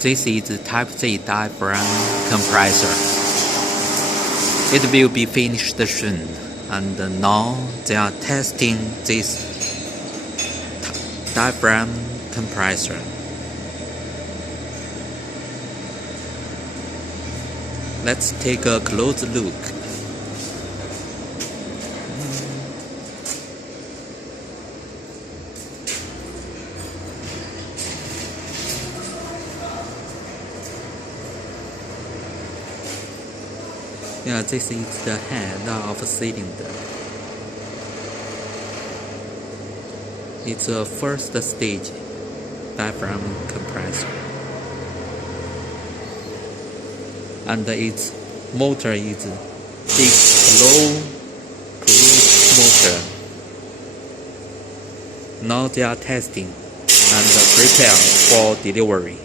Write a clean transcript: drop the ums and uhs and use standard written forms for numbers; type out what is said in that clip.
This is Type C diaphragm compressor. It will be finished soon, and now they are testing this diaphragm compressor. Let's take a close look. Yeah, this is the head of a cylinder. It's a first stage diaphragm compressor. And its motor is big low cruise motor. Now they are testing and prepare for delivery.